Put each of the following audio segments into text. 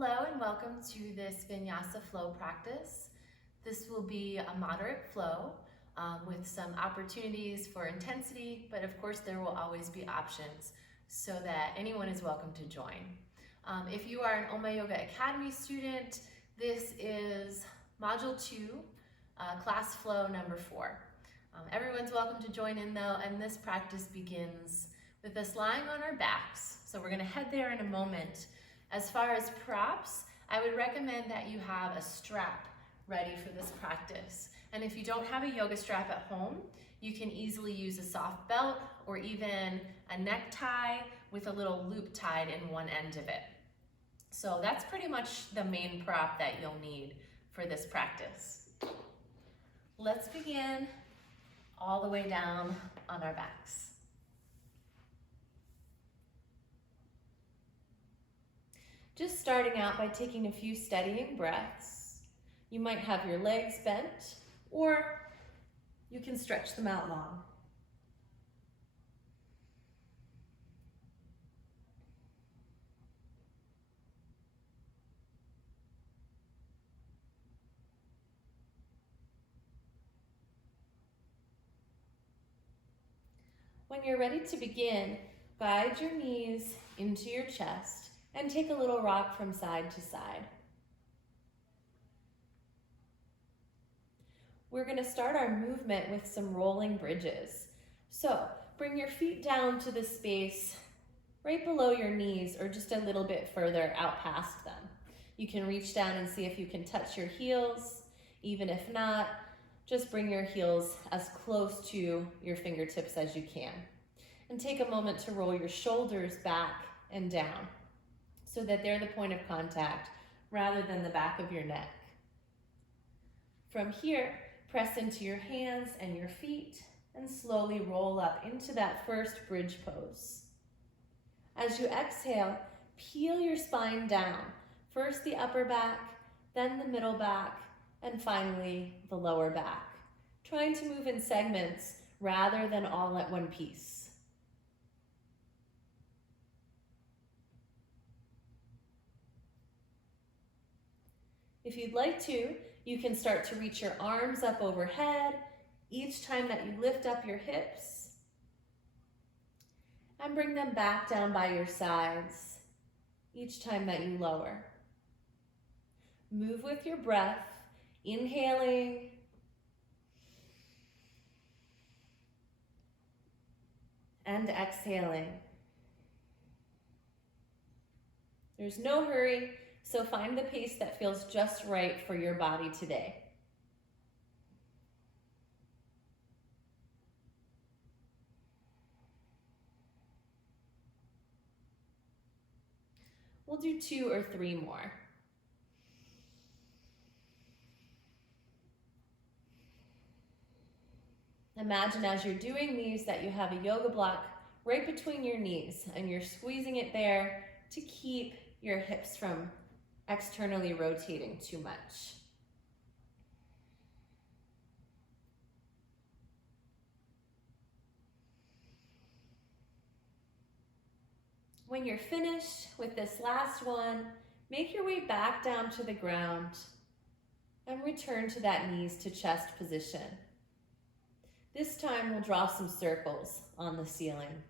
Hello and welcome to this Vinyasa flow practice. This will be a moderate flow with some opportunities for intensity, but of course there will always be options so that anyone is welcome to join. If you are an Oma Yoga Academy student, this is Module 2, Class Flow number 4. Everyone's welcome to join in though, and this practice begins with us lying on our backs. So we're going to head there in a moment. As far as props, I would recommend that you have a strap ready for this practice. And if you don't have a yoga strap at home, you can easily use a soft belt or even a necktie with a little loop tied in one end of it. So that's pretty much the main prop that you'll need for this practice. Let's begin all the way down on our backs. Just starting out by taking a few steadying breaths. You might have your legs bent, or you can stretch them out long. When you're ready to begin, guide your knees into your chest and take a little rock from side to side. We're going to start our movement with some rolling bridges. So bring your feet down to the space right below your knees or just a little bit further out past them. You can reach down and see if you can touch your heels. Even if not, just bring your heels as close to your fingertips as you can. And take a moment to roll your shoulders back and down so that they're the point of contact rather than the back of your neck. From here, press into your hands and your feet and slowly roll up into that first bridge pose. As you exhale, peel your spine down. First the upper back, then the middle back, and finally the lower back. Trying to move in segments rather than all at one piece. If you'd like to, you can start to reach your arms up overhead each time that you lift up your hips and bring them back down by your sides each time that you lower. Move with your breath, inhaling and exhaling. There's no hurry. So find the pace that feels just right for your body today. We'll do 2 or 3 more. Imagine as you're doing these that you have a yoga block right between your knees and you're squeezing it there to keep your hips from externally rotating too much. When you're finished with this last one, make your way back down to the ground and return to that knees to chest position. This time we'll draw some circles on the ceiling,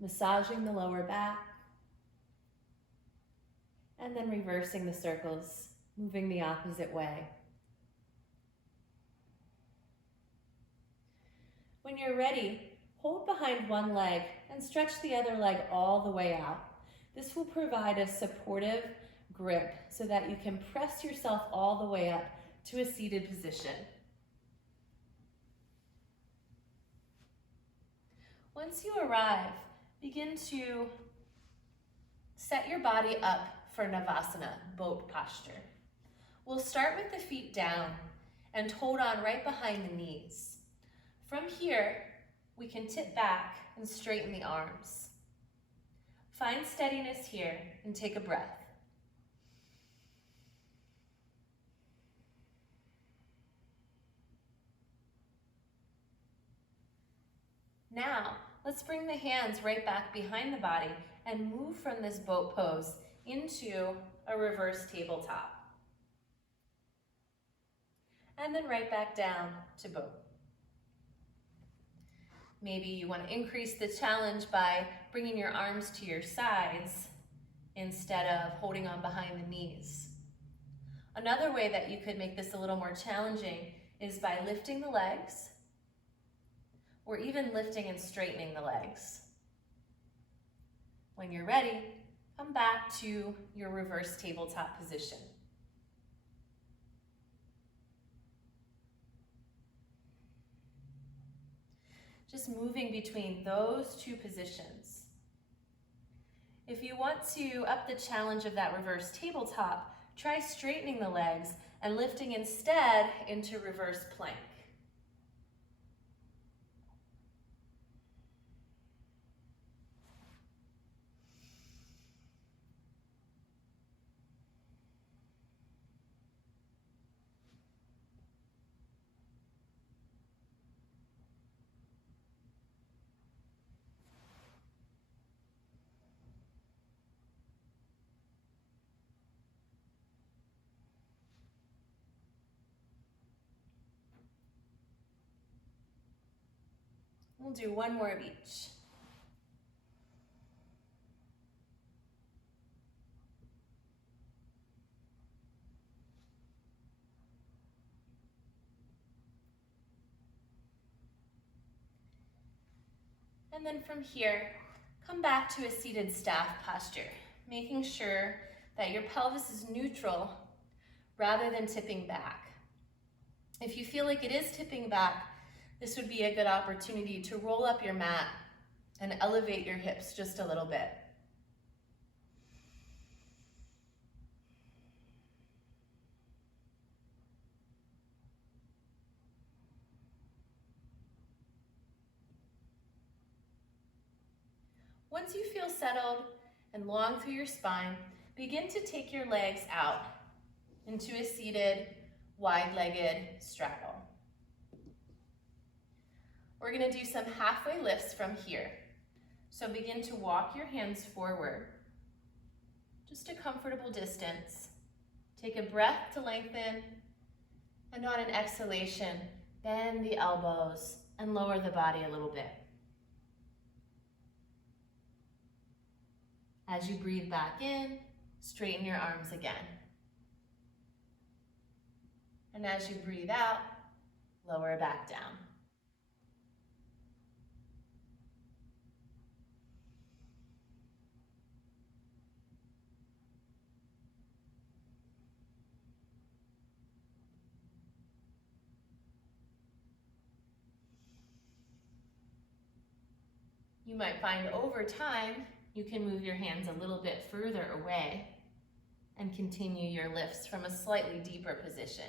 massaging the lower back, and then reversing the circles, moving the opposite way. When you're ready, hold behind one leg and stretch the other leg all the way out. This will provide a supportive grip so that you can press yourself all the way up to a seated position. Once you arrive, begin to set your body up for Navasana, boat posture. We'll start with the feet down and hold on right behind the knees. From here, we can tip back and straighten the arms. Find steadiness here and take a breath. Now, let's bring the hands right back behind the body and move from this boat pose into a reverse tabletop. And then right back down to boat. Maybe you want to increase the challenge by bringing your arms to your sides instead of holding on behind the knees. Another way that you could make this a little more challenging is by lifting the legs, or even lifting and straightening the legs. When you're ready, come back to your reverse tabletop position. Just moving between those two positions. If you want to up the challenge of that reverse tabletop, try straightening the legs and lifting instead into reverse plank. We'll do one more of each. And then from here, come back to a seated staff posture, making sure that your pelvis is neutral rather than tipping back. If you feel like it is tipping back, this would be a good opportunity to roll up your mat and elevate your hips just a little bit. Once you feel settled and long through your spine, begin to take your legs out into a seated, wide-legged straddle. We're going to do some halfway lifts from here. So begin to walk your hands forward, just a comfortable distance. Take a breath to lengthen, and on an exhalation, bend the elbows and lower the body a little bit. As you breathe back in, straighten your arms again. And as you breathe out, lower back down. You might find over time, you can move your hands a little bit further away and continue your lifts from a slightly deeper position.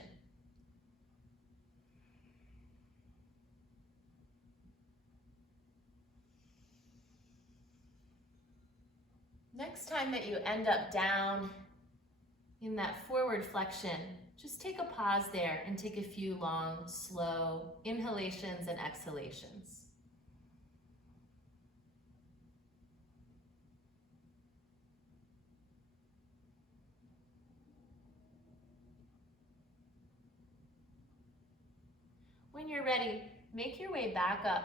Next time that you end up down in that forward flexion, just take a pause there and take a few long, slow inhalations and exhalations. When you're ready, make your way back up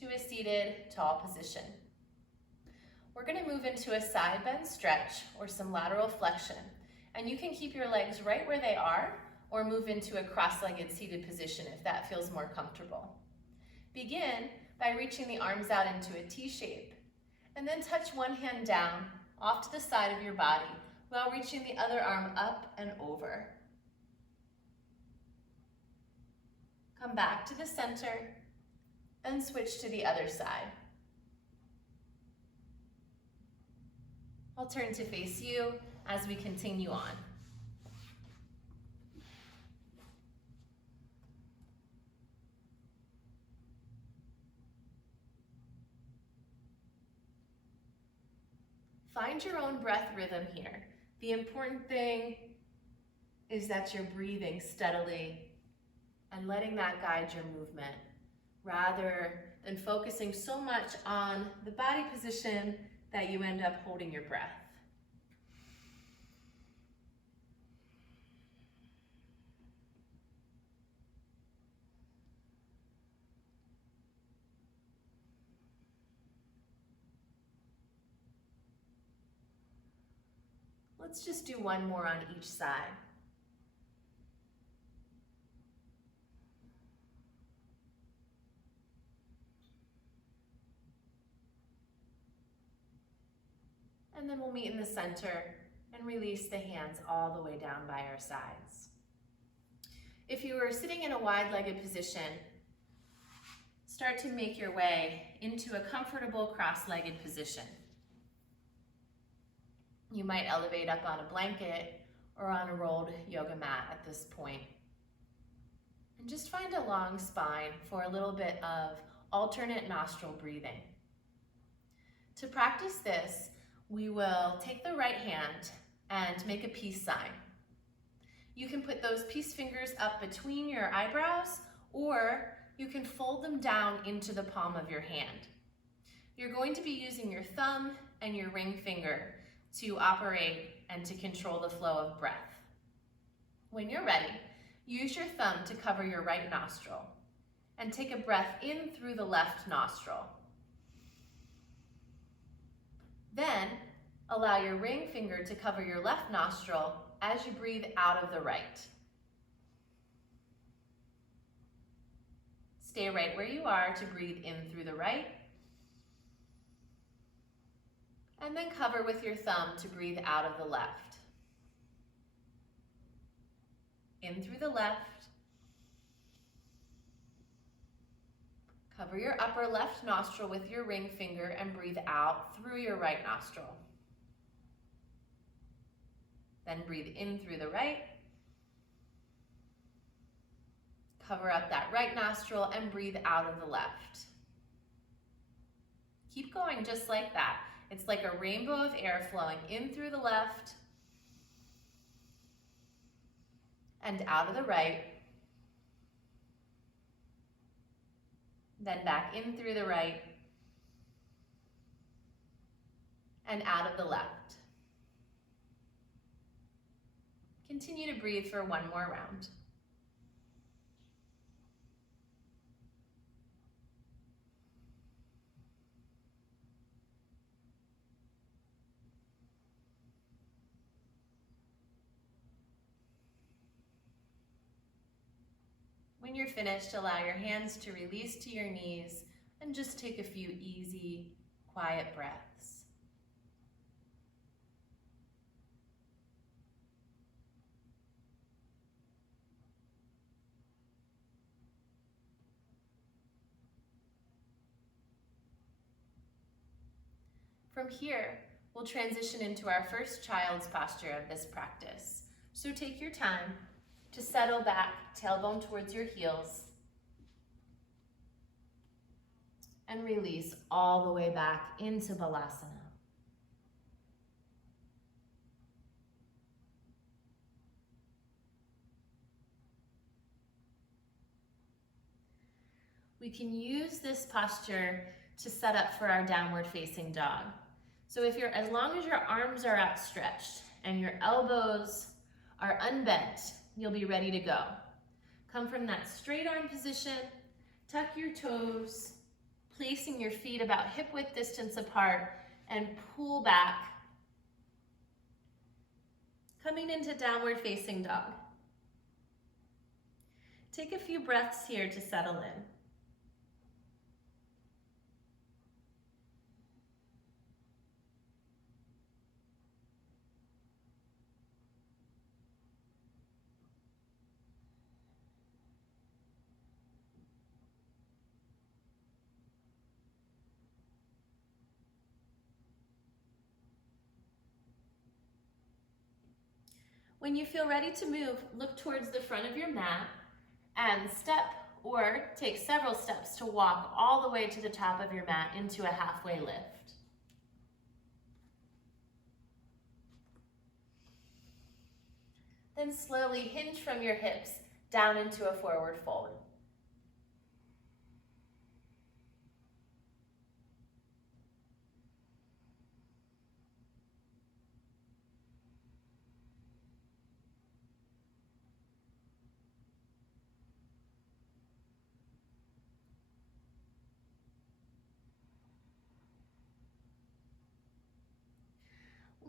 to a seated tall position. We're going to move into a side bend stretch or some lateral flexion, and you can keep your legs right where they are or move into a cross-legged seated position if that feels more comfortable. Begin by reaching the arms out into a T shape, and then touch one hand down off to the side of your body while reaching the other arm up and over. Come back to the center and switch to the other side. I'll turn to face you as we continue on. Find your own breath rhythm here. The important thing is that you're breathing steadily and letting that guide your movement, rather than focusing so much on the body position that you end up holding your breath. Let's just do one more on each side. And then we'll meet in the center and release the hands all the way down by our sides. If you were sitting in a wide-legged position, start to make your way into a comfortable cross-legged position. You might elevate up on a blanket or on a rolled yoga mat at this point. And just find a long spine for a little bit of alternate nostril breathing. To practice this, we will take the right hand and make a peace sign. You can put those peace fingers up between your eyebrows, or you can fold them down into the palm of your hand. You're going to be using your thumb and your ring finger to operate and to control the flow of breath. When you're ready, use your thumb to cover your right nostril and take a breath in through the left nostril. Then, allow your ring finger to cover your left nostril as you breathe out of the right. Stay right where you are to breathe in through the right. And then cover with your thumb to breathe out of the left. In through the left. Cover your upper left nostril with your ring finger and breathe out through your right nostril. Then breathe in through the right. Cover up that right nostril and breathe out of the left. Keep going just like that. It's like a rainbow of air flowing in through the left and out of the right. Then back in through the right and out of the left. Continue to breathe for one more round. When you're finished, allow your hands to release to your knees and just take a few easy, quiet breaths. From here, we'll transition into our first child's posture of this practice. So take your time to settle back, tailbone towards your heels, and release all the way back into Balasana. We can use this posture to set up for our downward facing dog. So as long as your arms are outstretched and your elbows are unbent, you'll be ready to go. Come from that straight arm position, tuck your toes, placing your feet about hip width distance apart, and pull back. Coming into downward facing dog. Take a few breaths here to settle in. When you feel ready to move, look towards the front of your mat and step or take several steps to walk all the way to the top of your mat into a halfway lift. Then slowly hinge from your hips down into a forward fold.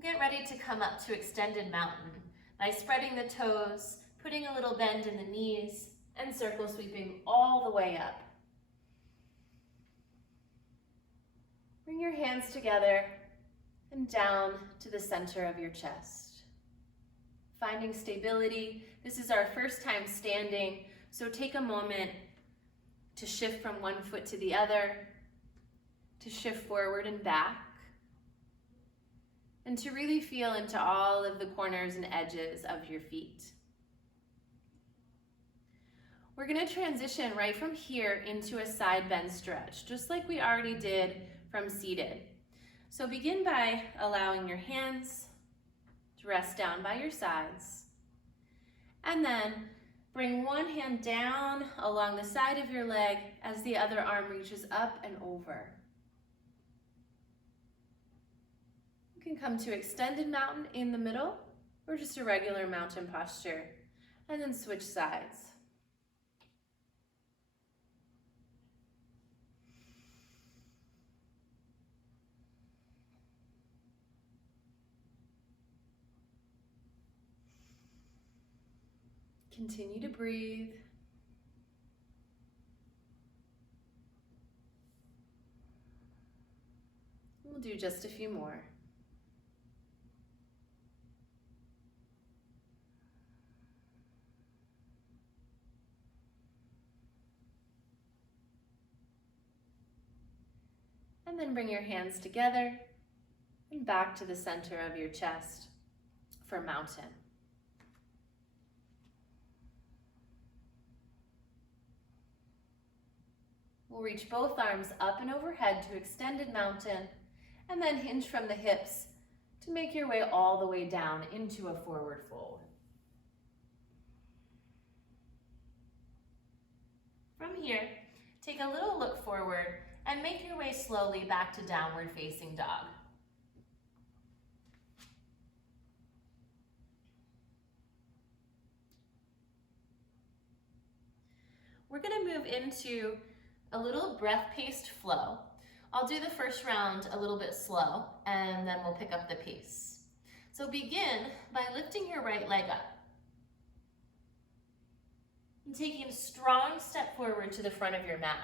get ready to come up to extended mountain by spreading the toes, putting a little bend in the knees, and circle sweeping all the way up. Bring your hands together and down to the center of your chest. Finding stability. This is our first time standing, so take a moment to shift from one foot to the other, to shift forward and back, and to really feel into all of the corners and edges of your feet. We're going to transition right from here into a side bend stretch, just like we already did from seated. So begin by allowing your hands to rest down by your sides, and then bring one hand down along the side of your leg as the other arm reaches up and over. You can come to extended mountain in the middle, or just a regular mountain posture, and then switch sides. Continue to breathe. We'll do just a few more. And then bring your hands together and back to the center of your chest for mountain. We'll reach both arms up and overhead to extended mountain, and then hinge from the hips to make your way all the way down into a forward fold. From here, take a little look forward and make your way slowly back to downward facing dog. We're going to move into a little breath-paced flow. I'll do the first round a little bit slow, and then we'll pick up the pace. So begin by lifting your right leg up and taking a strong step forward to the front of your mat.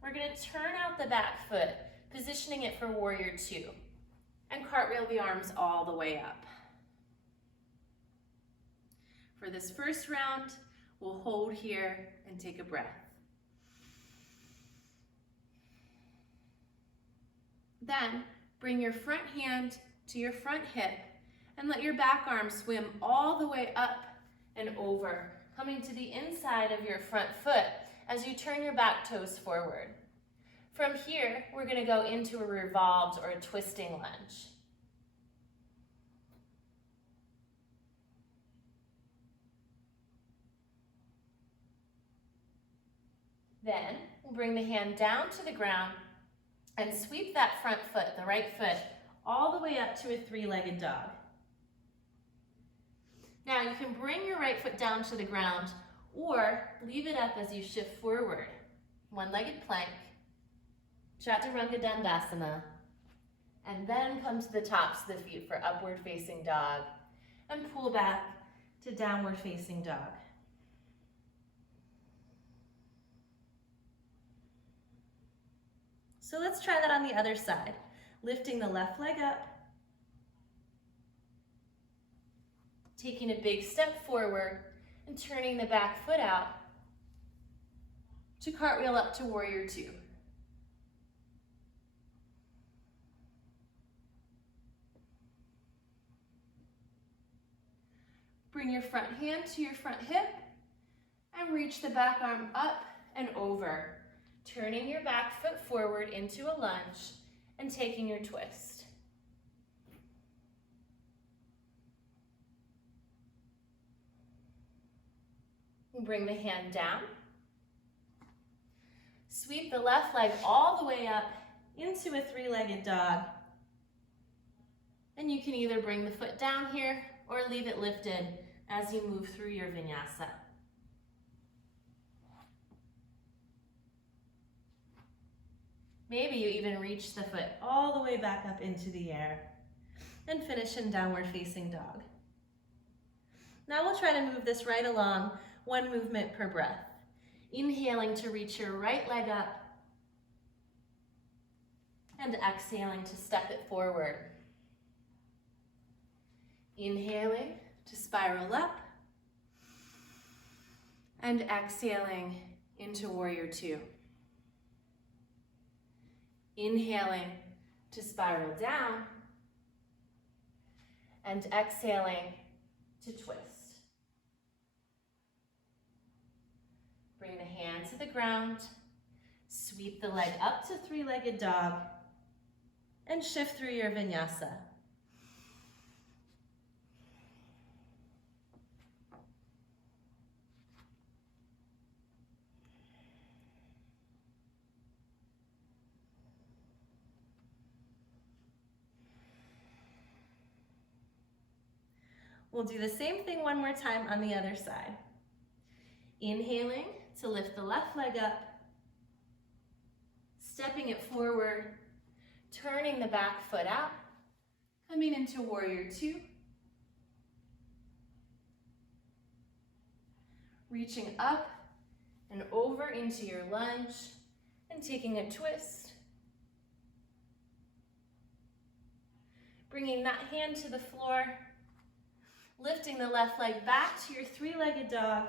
We're going to turn out the back foot, positioning it for warrior two, and cartwheel the arms all the way up. For this first round, we'll hold here and take a breath. Then bring your front hand to your front hip and let your back arm swim all the way up and over, coming to the inside of your front foot as you turn your back toes forward. From here, we're going to go into a revolved or a twisting lunge. Then we'll bring the hand down to the ground and sweep that front foot, the right foot, all the way up to a three-legged dog. Now you can bring your right foot down to the ground or leave it up as you shift forward. One-legged plank, Chaturanga Dandasana, and then come to the tops of the feet for upward facing dog and pull back to downward facing dog. So let's try that on the other side. Lifting the left leg up, taking a big step forward and turning the back foot out to cartwheel up to warrior two. Bring your front hand to your front hip and reach the back arm up and over, turning your back foot forward into a lunge and taking your twist. Bring the hand down. Sweep the left leg all the way up into a three-legged dog. And you can either bring the foot down here or leave it lifted as you move through your vinyasa. Maybe you even reach the foot all the way back up into the air. and finish in downward facing dog. Now we'll try to move this right along, one movement per breath. Inhaling to reach your right leg up and exhaling to step it forward. Inhaling to spiral up and exhaling into warrior two. Inhaling to spiral down and exhaling to twist. Bring the hand to the ground, sweep the leg up to three-legged dog, and shift through your vinyasa. We'll do the same thing one more time on the other side. Inhaling to lift the left leg up, stepping it forward, turning the back foot out, coming into warrior two, reaching up and over into your lunge and taking a twist, bringing that hand to the floor, lifting the left leg back to your three-legged dog,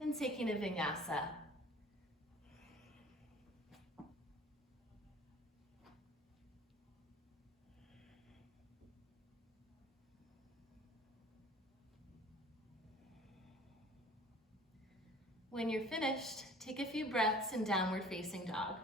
and taking a vinyasa. When you're finished, take a few breaths in downward facing dog.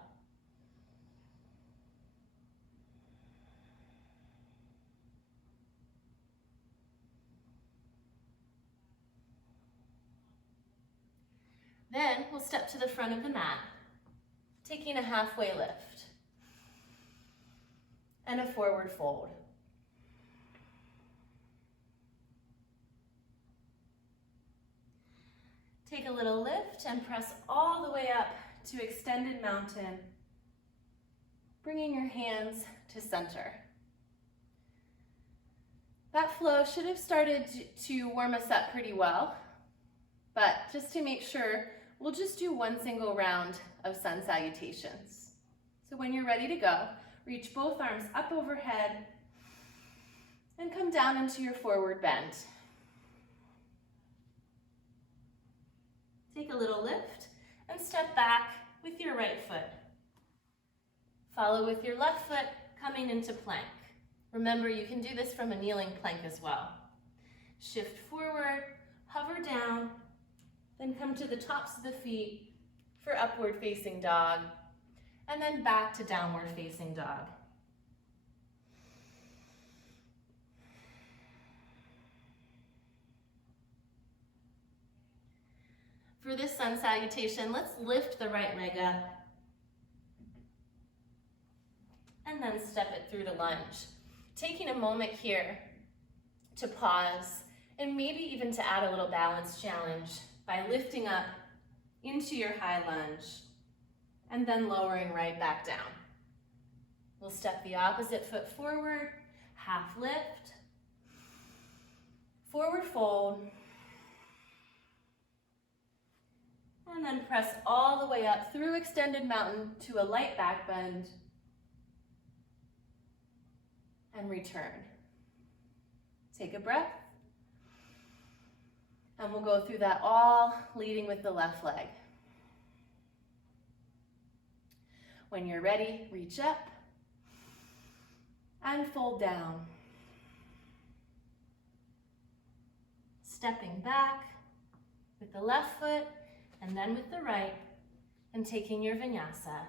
Then we'll step to the front of the mat, taking a halfway lift and a forward fold. Take a little lift and press all the way up to extended mountain, bringing your hands to center. That flow should have started to warm us up pretty well, but just to make sure, we'll just do one single round of sun salutations. So when you're ready to go, reach both arms up overhead and come down into your forward bend. Take a little lift and step back with your right foot. Follow with your left foot coming into plank. Remember, you can do this from a kneeling plank as well. Shift forward, hover down, then come to the tops of the feet for upward facing dog, and then back to downward facing dog. For this sun salutation, let's lift the right leg up and then step it through to lunge. Taking a moment here to pause and maybe even to add a little balance challenge by lifting up into your high lunge and then lowering right back down. We'll step the opposite foot forward, half lift, forward fold, and then press all the way up through extended mountain to a light back bend and return. Take a breath. And we'll go through that all leading with the left leg. When you're ready, reach up and fold down. Stepping back with the left foot and then with the right and taking your vinyasa.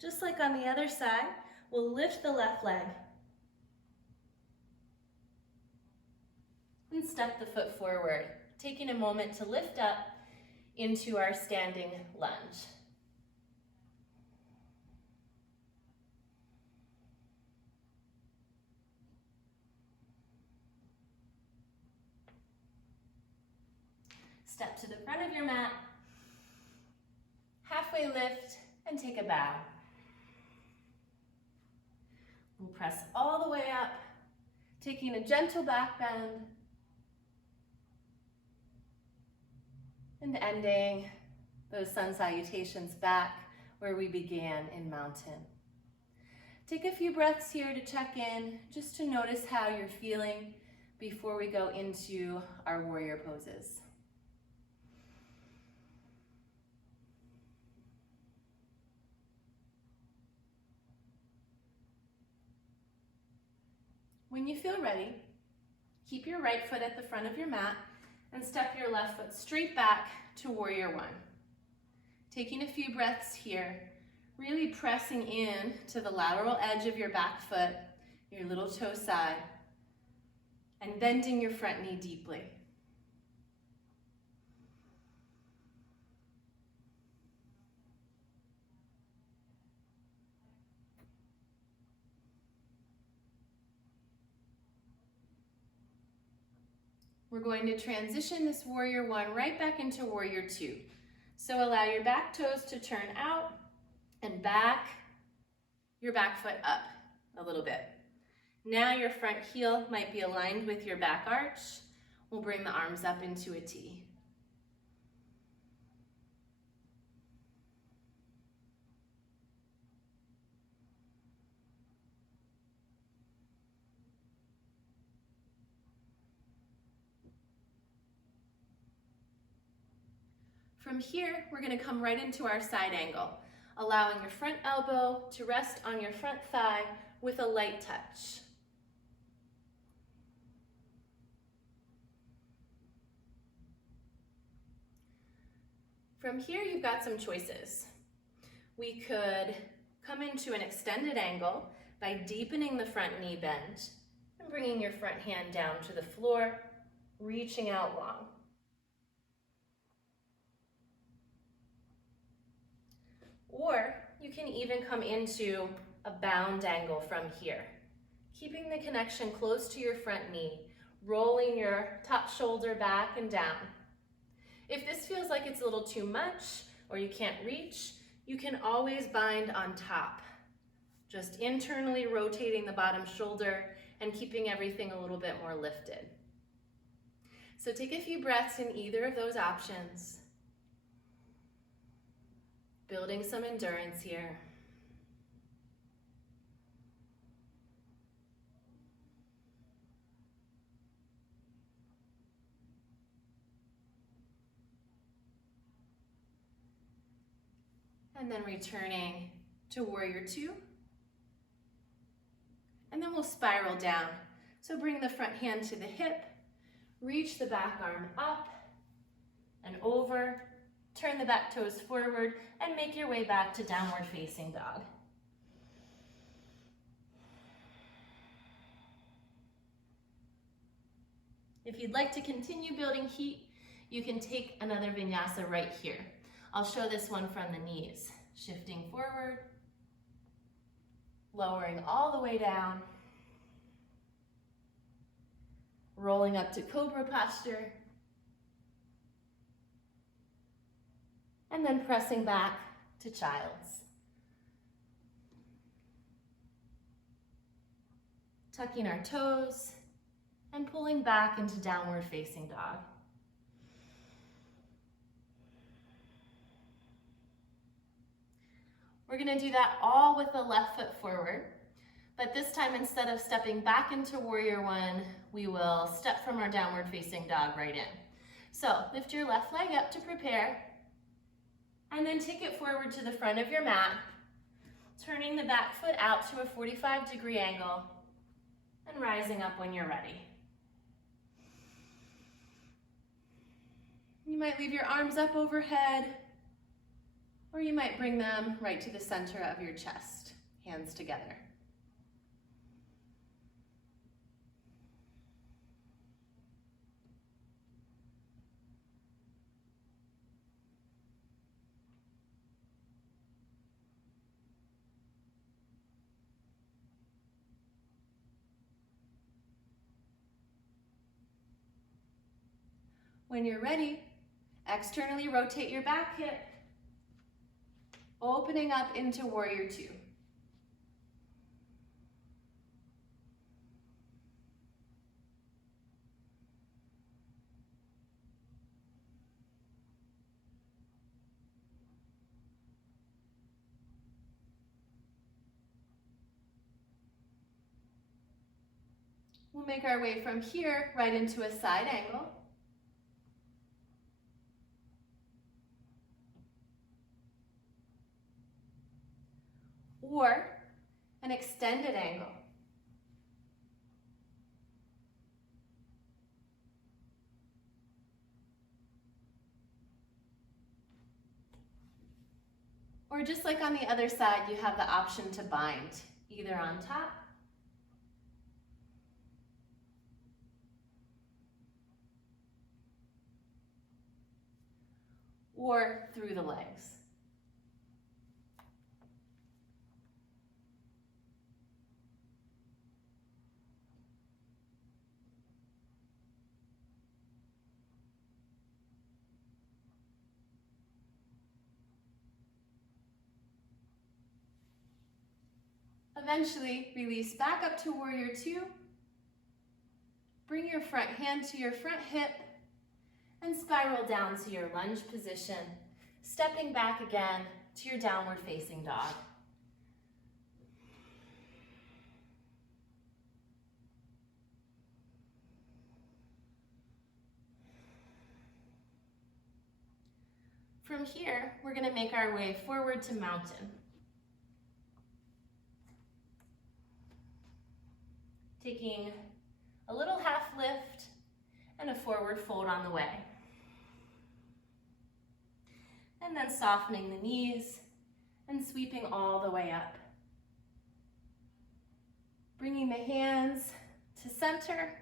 Just like on the other side, we'll lift the left leg and step the foot forward, taking a moment to lift up into our standing lunge. Step to the front of your mat, halfway lift, and take a bow. We'll press all the way up, taking a gentle back bend, and ending those sun salutations back where we began in mountain. Take a few breaths here to check in, just to notice how you're feeling before we go into our warrior poses. When you feel ready, keep your right foot at the front of your mat and step your left foot straight back to warrior one. Taking a few breaths here, really pressing in to the lateral edge of your back foot, your little toe side, and bending your front knee deeply. We're going to transition this warrior one right back into warrior two. So allow your back toes to turn out and back your back foot up a little bit. Now your front heel might be aligned with your back arch. We'll bring the arms up into a T. From here, we're going to come right into our side angle, allowing your front elbow to rest on your front thigh with a light touch. From here, you've got some choices. We could come into an extended angle by deepening the front knee bend and bringing your front hand down to the floor, reaching out long. Or you can even come into a bound angle from here, keeping the connection close to your front knee, rolling your top shoulder back and down. If this feels like it's a little too much or you can't reach, you can always bind on top, just internally rotating the bottom shoulder and keeping everything a little bit more lifted. So take a few breaths in either of those options. Building some endurance here. And then returning to warrior two. And then we'll spiral down. So bring the front hand to the hip, reach the back arm up and over, turn the back toes forward, and make your way back to downward facing dog. If you'd like to continue building heat, you can take another vinyasa right here. I'll show this one from the knees. Shifting forward, lowering all the way down, rolling up to cobra posture, and then pressing back to child's. Tucking our toes and pulling back into downward facing dog. We're going to do that all with the left foot forward, but this time instead of stepping back into warrior one, we will step from our downward facing dog right in. So lift your left leg up to prepare, and then take it forward to the front of your mat, turning the back foot out to a 45-degree angle and rising up when you're ready. You might leave your arms up overhead, or you might bring them right to the center of your chest, hands together. When you're ready, Externally rotate your back hip, opening up into warrior two. We'll make our way from here right into a side angle. Or an extended angle. Or just like on the other side, you have the option to bind, either on top or through the legs. Eventually, release back up to warrior two. Bring your front hand to your front hip and spiral down to your lunge position, stepping back again to your downward facing dog. From here, we're going to make our way forward to mountain. Taking a little half lift and a forward fold on the way. And then softening the knees and sweeping all the way up. Bringing the hands to center.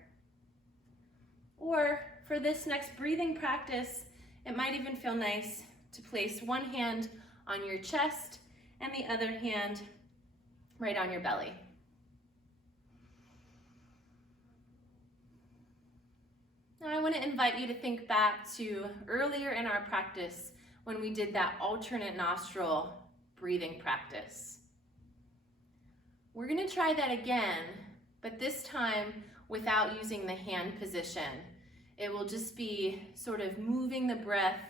Or for this next breathing practice, it might even feel nice to place one hand on your chest and the other hand right on your belly. Now I want to invite you to think back to earlier in our practice when we did that alternate nostril breathing practice. We're going to try that again, but this time without using the hand position. It will just be sort of moving the breath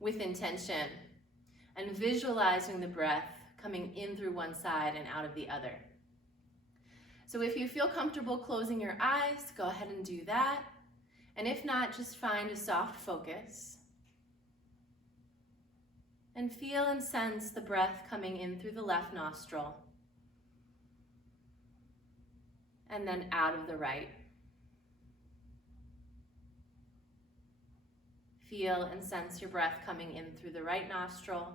with intention and visualizing the breath coming in through one side and out of the other. So if you feel comfortable closing your eyes, go ahead and do that. And if not, just find a soft focus. And feel and sense the breath coming in through the left nostril. And then out of the right. Feel and sense your breath coming in through the right nostril.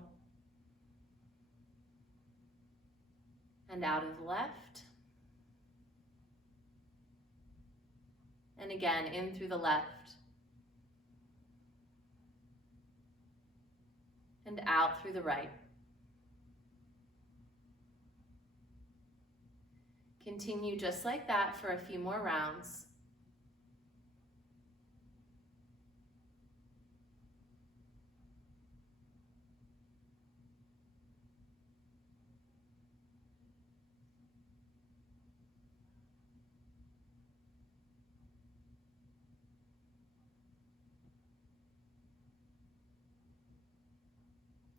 And out of the left. And again, in through the left. And out through the right. Continue just like that for a few more rounds.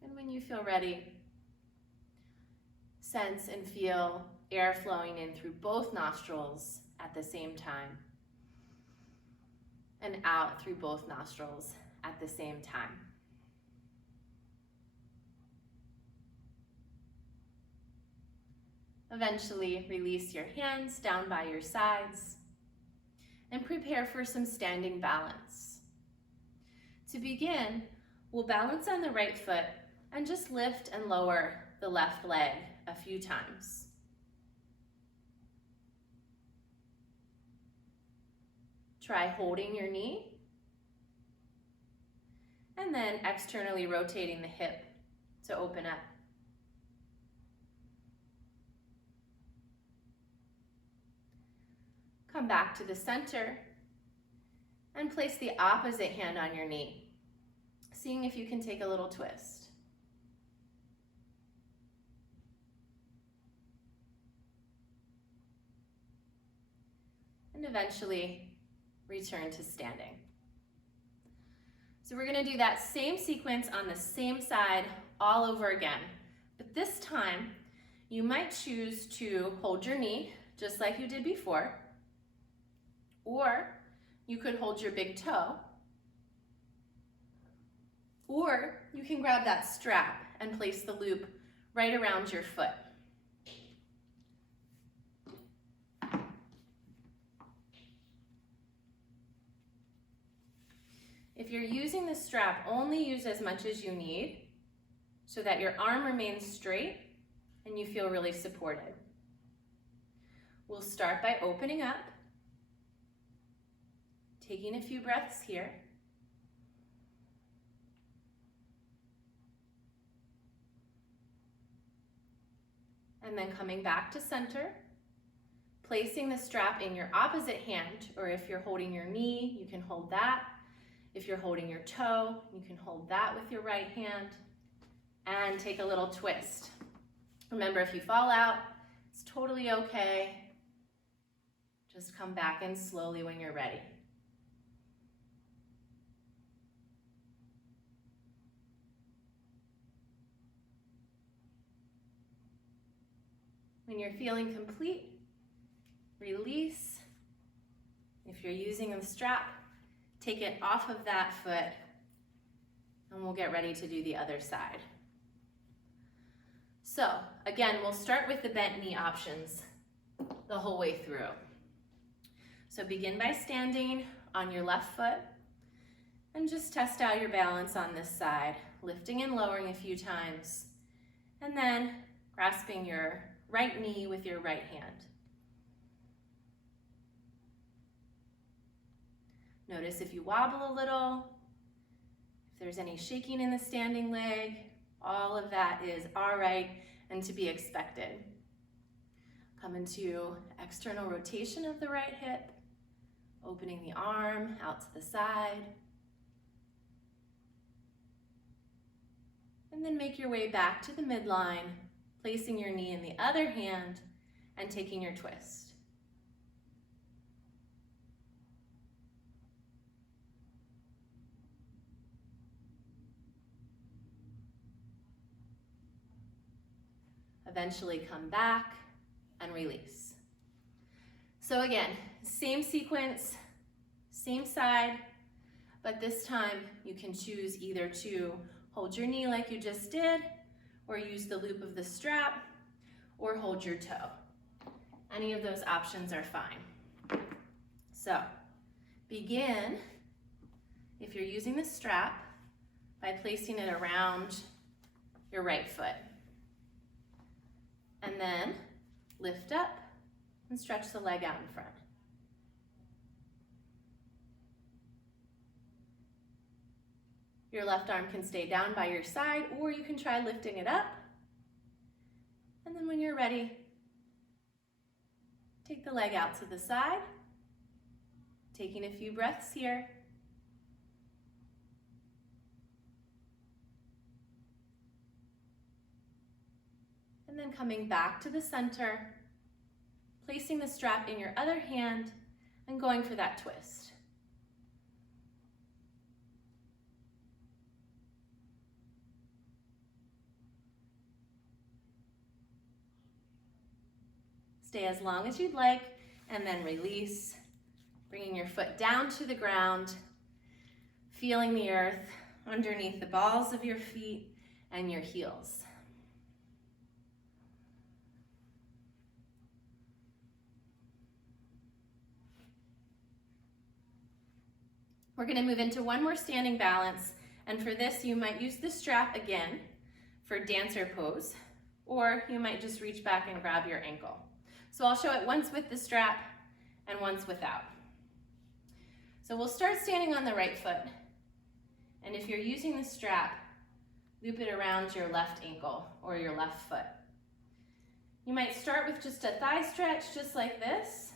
And when you feel ready, sense and feel air flowing in through both nostrils at the same time and out through both nostrils at the same time. Eventually, release your hands down by your sides and prepare for some standing balance. To begin, we'll balance on the right foot and just lift and lower the left leg a few times. Try holding your knee and then externally rotating the hip to open up. Come back to the center and place the opposite hand on your knee. seeing if you can take a little twist. And eventually return to standing. So we're going to do that same sequence on the same side all over again. But this time, you might choose to hold your knee, just like you did before, or you could hold your big toe, or you can grab that strap and place the loop right around your foot. If you're using the strap, only use as much as you need so that your arm remains straight and you feel really supported. We'll start by opening up, taking a few breaths here. And then coming back to center, placing the strap in your opposite hand, or if you're holding your knee, you can hold that. If you're holding your toe, you can hold that with your right hand, and take a little twist. Remember, if you fall out, it's totally okay. Just come back in slowly when you're ready. When you're feeling complete, release. If you're using the strap, take it off of that foot, and we'll get ready to do the other side. So again, we'll start with the bent knee options the whole way through. So begin by standing on your left foot and just test out your balance on this side, lifting and lowering a few times, and then grasping your right knee with your right hand. Notice if you wobble a little, if there's any shaking in the standing leg, all of that is all right and to be expected. Come into external rotation of the right hip, opening the arm out to the side. And then make your way back to the midline, placing your knee in the other hand and taking your twist. Eventually come back and release. So again, same sequence, same side, but this time you can choose either to hold your knee like you just did, or use the loop of the strap, or hold your toe. Any of those options are fine. So begin, if you're using the strap, by placing it around your right foot. And then lift up and stretch the leg out in front. Your left arm can stay down by your side, or you can try lifting it up. And then when you're ready, take the leg out to the side, taking a few breaths here. And then coming back to the center, placing the strap in your other hand and going for that twist. Stay as long as you'd like, and then release, bringing your foot down to the ground, feeling the earth underneath the balls of your feet and your heels. We're going to move into one more standing balance, and for this you might use the strap again for dancer pose, or you might just reach back and grab your ankle. So I'll show it once with the strap and once without. So we'll start standing on the right foot, and if you're using the strap, loop it around your left ankle or your left foot. You might start with just a thigh stretch, just like this.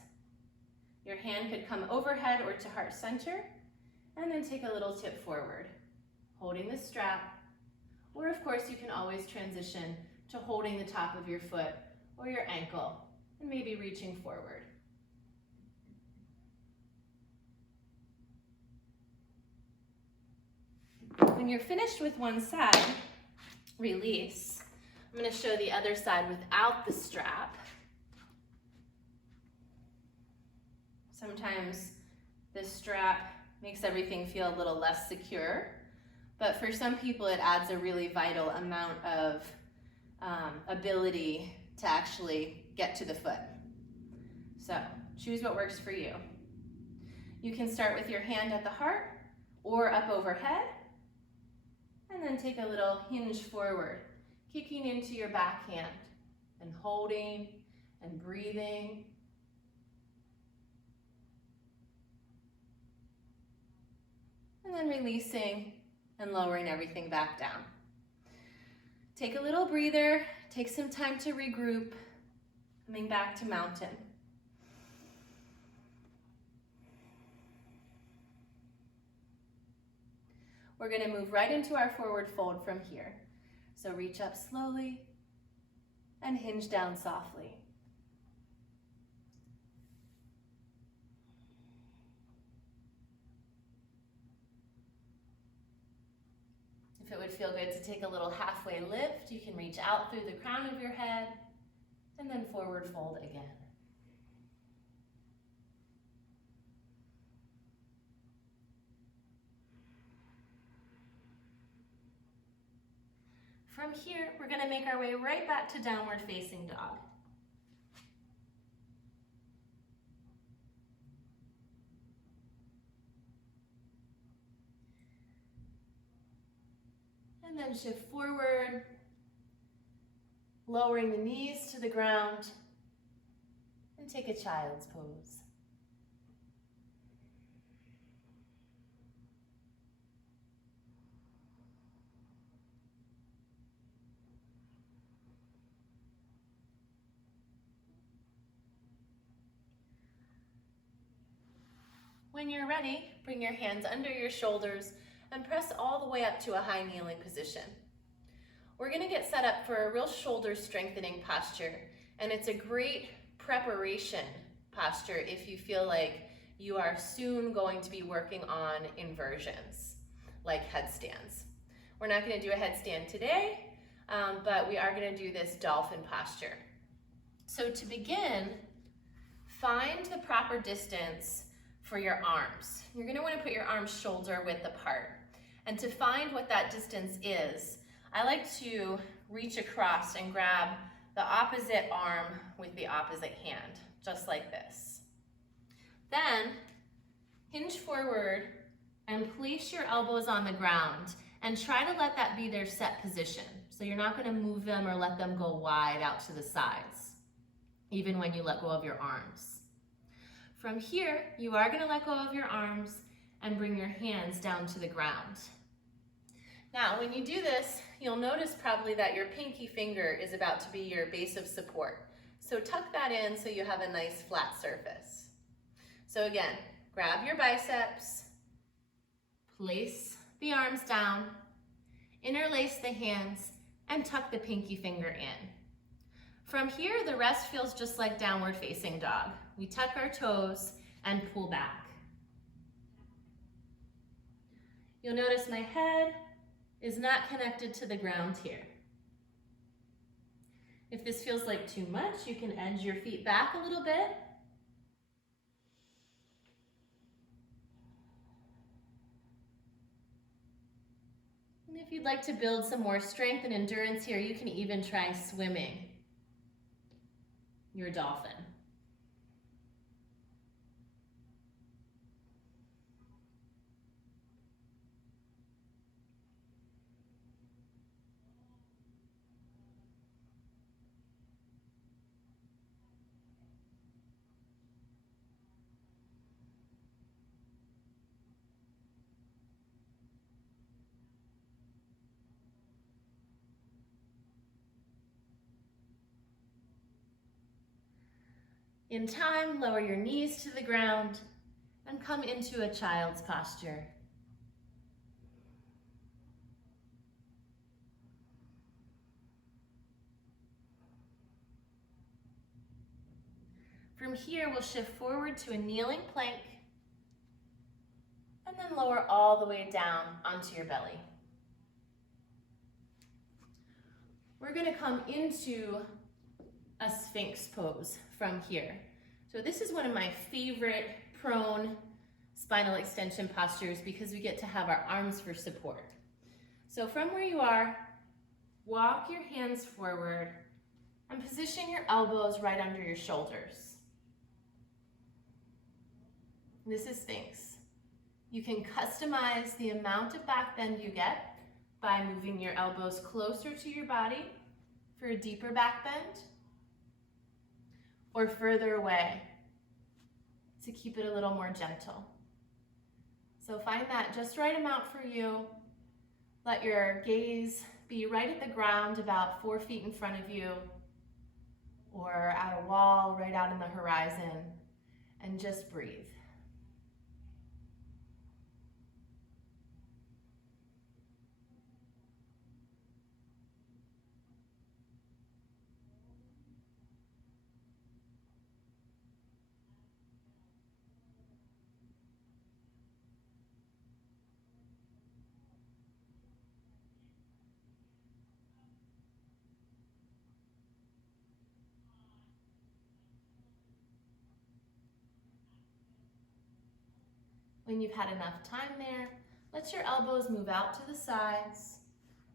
Your hand could come overhead or to heart center, and then take a little tip forward, holding the strap, or of course you can always transition to holding the top of your foot or your ankle and maybe reaching forward. When you're finished with one side, release. I'm going to show the other side without the strap. Sometimes the strap makes everything feel a little less secure, but for some people it adds a really vital amount of ability to actually get to the foot. So choose what works for you. You can start with your hand at the heart or up overhead, and then take a little hinge forward, kicking into your backhand and holding and breathing. And then releasing and lowering everything back down. Take a little breather, take some time to regroup, coming back to mountain. We're going to move right into our forward fold from here. So reach up slowly and hinge down softly. If it would feel good to take a little halfway lift, you can reach out through the crown of your head and then forward fold again. From here, we're going to make our way right back to downward facing dog. And then shift forward, lowering the knees to the ground, and take a child's pose. When you're ready, bring your hands under your shoulders and press all the way up to a high kneeling position. We're going to get set up for a real shoulder strengthening posture, and it's a great preparation posture if you feel like you are soon going to be working on inversions, like headstands. We're not going to do a headstand today, but we are going to do this dolphin posture. So to begin, find the proper distance for your arms. You're going to want to put your arms shoulder width apart. And to find what that distance is, I like to reach across and grab the opposite arm with the opposite hand, just like this. Then hinge forward and place your elbows on the ground and try to let that be their set position. So you're not going to move them or let them go wide out to the sides, even when you let go of your arms. From here, you are going to let go of your arms and bring your hands down to the ground. Now, when you do this, you'll notice probably that your pinky finger is about to be your base of support. So tuck that in so you have a nice flat surface. So again, grab your biceps, place the arms down, interlace the hands, and tuck the pinky finger in. From here, the rest feels just like downward facing dog. We tuck our toes and pull back. You'll notice my head is not connected to the ground here. If this feels like too much, you can edge your feet back a little bit. And if you'd like to build some more strength and endurance here, you can even try swimming your dolphin. In time, lower your knees to the ground and come into a child's posture. From here, we'll shift forward to a kneeling plank and then lower all the way down onto your belly. We're gonna come into a Sphinx pose from here. So this is one of my favorite prone spinal extension postures because we get to have our arms for support. So from where you are, walk your hands forward and position your elbows right under your shoulders. This is Sphinx. You can customize the amount of back bend you get by moving your elbows closer to your body for a deeper back bend, or further away to keep it a little more gentle. So find that just right amount for you. Let your gaze be right at the ground about 4 feet in front of you, or at a wall right out in the horizon, and just breathe. When you've had enough time there, let your elbows move out to the sides.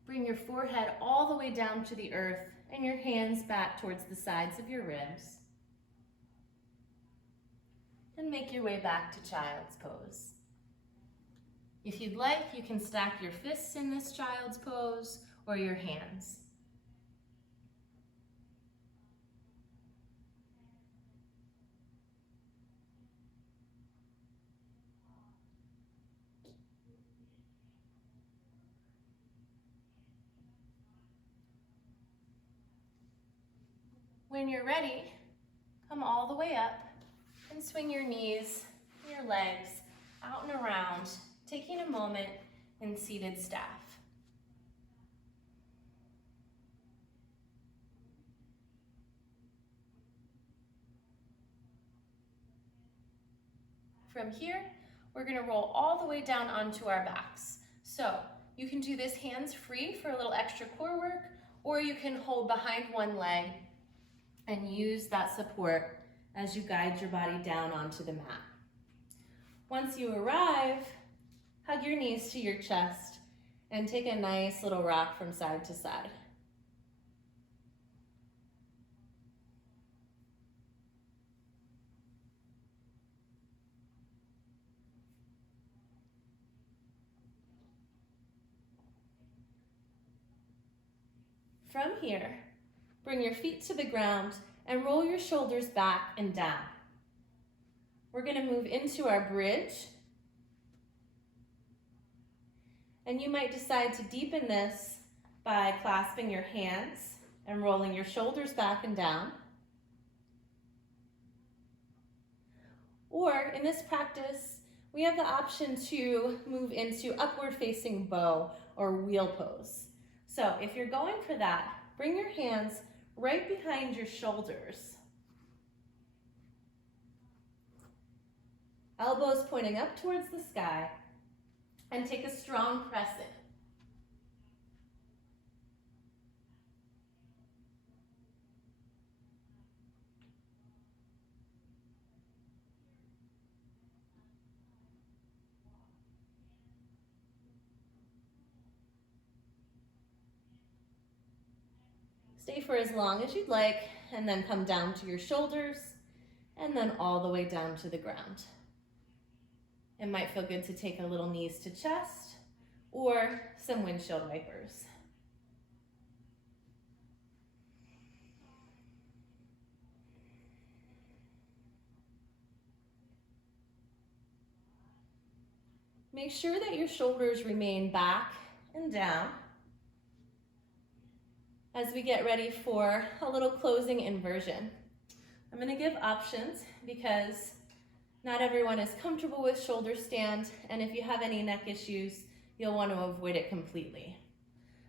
Bring your forehead all the way down to the earth and your hands back towards the sides of your ribs. And make your way back to child's pose. If you'd like, you can stack your fists in this child's pose or your hands. When you're ready, come all the way up and swing your knees and your legs out and around, taking a moment in seated staff. From here, we're going to roll all the way down onto our backs. So you can do this hands free for a little extra core work, or you can hold behind one leg and use that support as you guide your body down onto the mat. Once you arrive, hug your knees to your chest and take a nice little rock from side to side. From here, bring your feet to the ground and roll your shoulders back and down. We're going to move into our bridge. And you might decide to deepen this by clasping your hands and rolling your shoulders back and down. Or in this practice, we have the option to move into upward facing bow or wheel pose. So if you're going for that, bring your hands right behind your shoulders. Elbows pointing up towards the sky, and take a strong press in. Stay for as long as you'd like, and then come down to your shoulders, and then all the way down to the ground. It might feel good to take a little knees to chest, or some windshield wipers. Make sure that your shoulders remain back and down as we get ready for a little closing inversion. I'm going to give options because not everyone is comfortable with shoulder stand, and if you have any neck issues, you'll want to avoid it completely.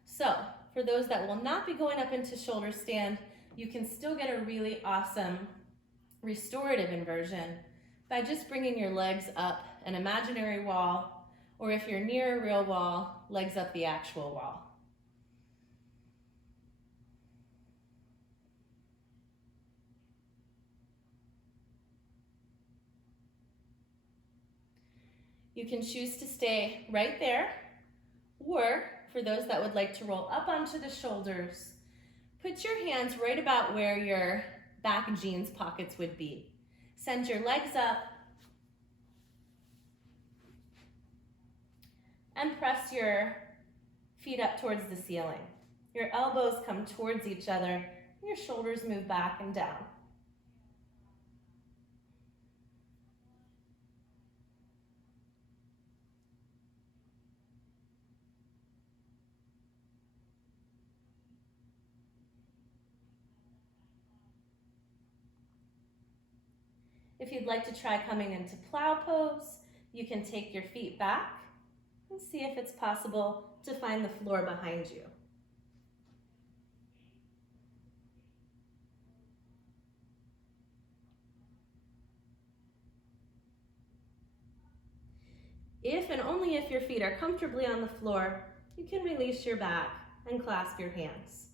So for those that will not be going up into shoulder stand, you can still get a really awesome restorative inversion by just bringing your legs up an imaginary wall, or if you're near a real wall, legs up the actual wall. You can choose to stay right there, or for those that would like to roll up onto the shoulders, put your hands right about where your back jeans pockets would be. Send your legs up and press your feet up towards the ceiling. Your elbows come towards each other, and your shoulders move back and down. If you'd like to try coming into Plow Pose, you can take your feet back and see if it's possible to find the floor behind you. If and only if your feet are comfortably on the floor, you can release your back and clasp your hands.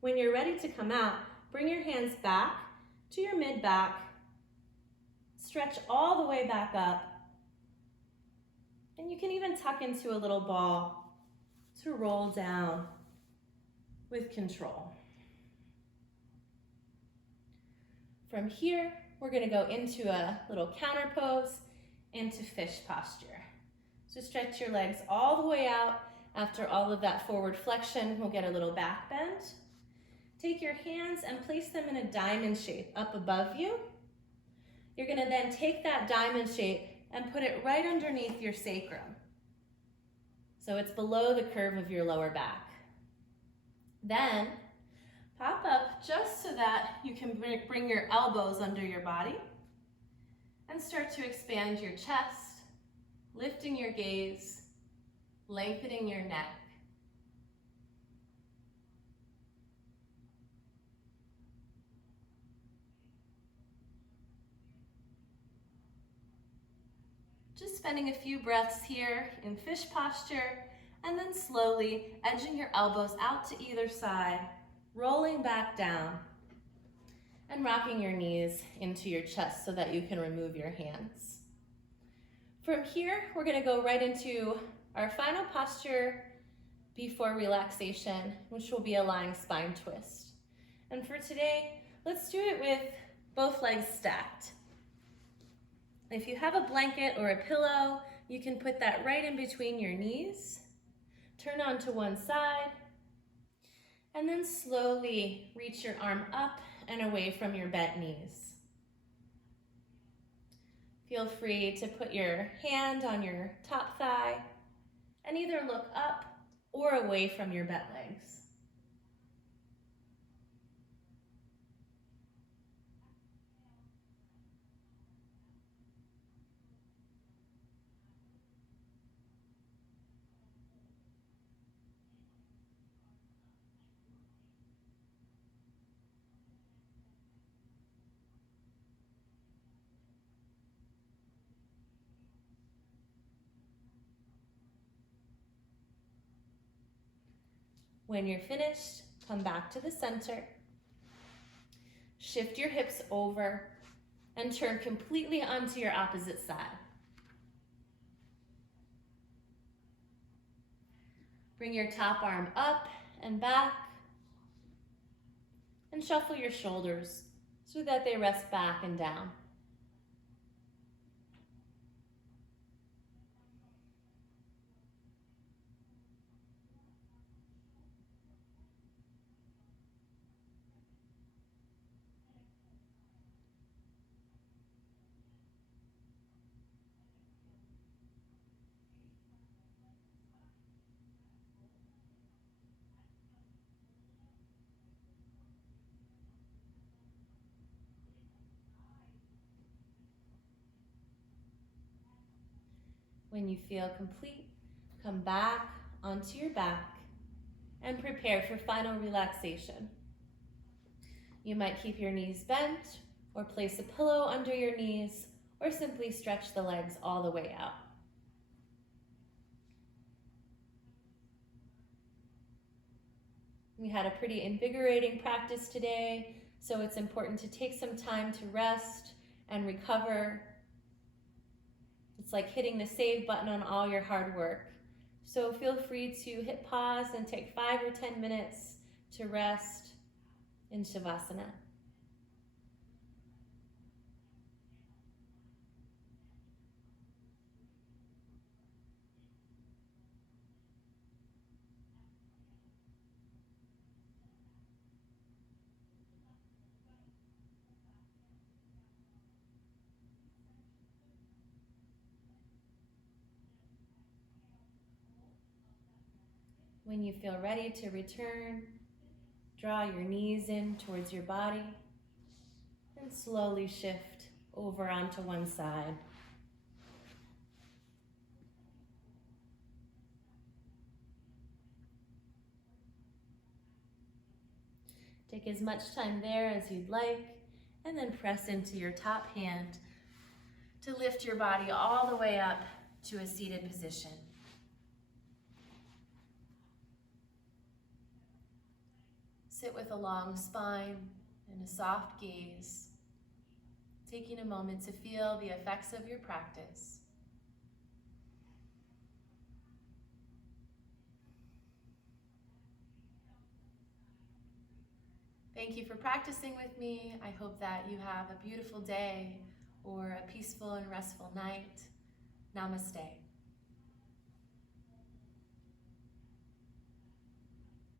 When you're ready to come out, bring your hands back to your mid-back, stretch all the way back up, and you can even tuck into a little ball to roll down with control. From here, we're going to go into a little counter pose, into fish posture. So stretch your legs all the way out. After all of that forward flexion, we'll get a little back bend. Take your hands and place them in a diamond shape up above you. You're going to then take that diamond shape and put it right underneath your sacrum. So it's below the curve of your lower back. Then pop up just so that you can bring your elbows under your body and start to expand your chest, lifting your gaze, lengthening your neck. Just spending a few breaths here in fish posture, and then slowly edging your elbows out to either side, rolling back down, and rocking your knees into your chest so that you can remove your hands. From here, we're going to go right into our final posture before relaxation, which will be a lying spine twist. And for today, let's do it with both legs stacked. If you have a blanket or a pillow, you can put that right in between your knees. Turn onto one side, and then slowly reach your arm up and away from your bent knees. Feel free to put your hand on your top thigh and either look up or away from your bent legs. When you're finished, come back to the center. Shift your hips over and turn completely onto your opposite side. Bring your top arm up and back and shuffle your shoulders so that they rest back and down. When you feel complete, Come back onto your back and prepare for final relaxation. You might keep your knees bent or place a pillow under your knees or simply stretch the legs all the way out. We had a pretty invigorating practice today, so it's important to take some time to rest and recover. It's like hitting the save button on all your hard work. So feel free to hit pause and take 5 or 10 minutes to rest in Shavasana. When you feel ready to return, draw your knees in towards your body and slowly shift over onto one side. Take as much time there as you'd like, and then press into your top hand to lift your body all the way up to a seated position. Sit with a long spine and a soft gaze, taking a moment to feel the effects of your practice. Thank you for practicing with me. I hope that you have a beautiful day or a peaceful and restful night. Namaste.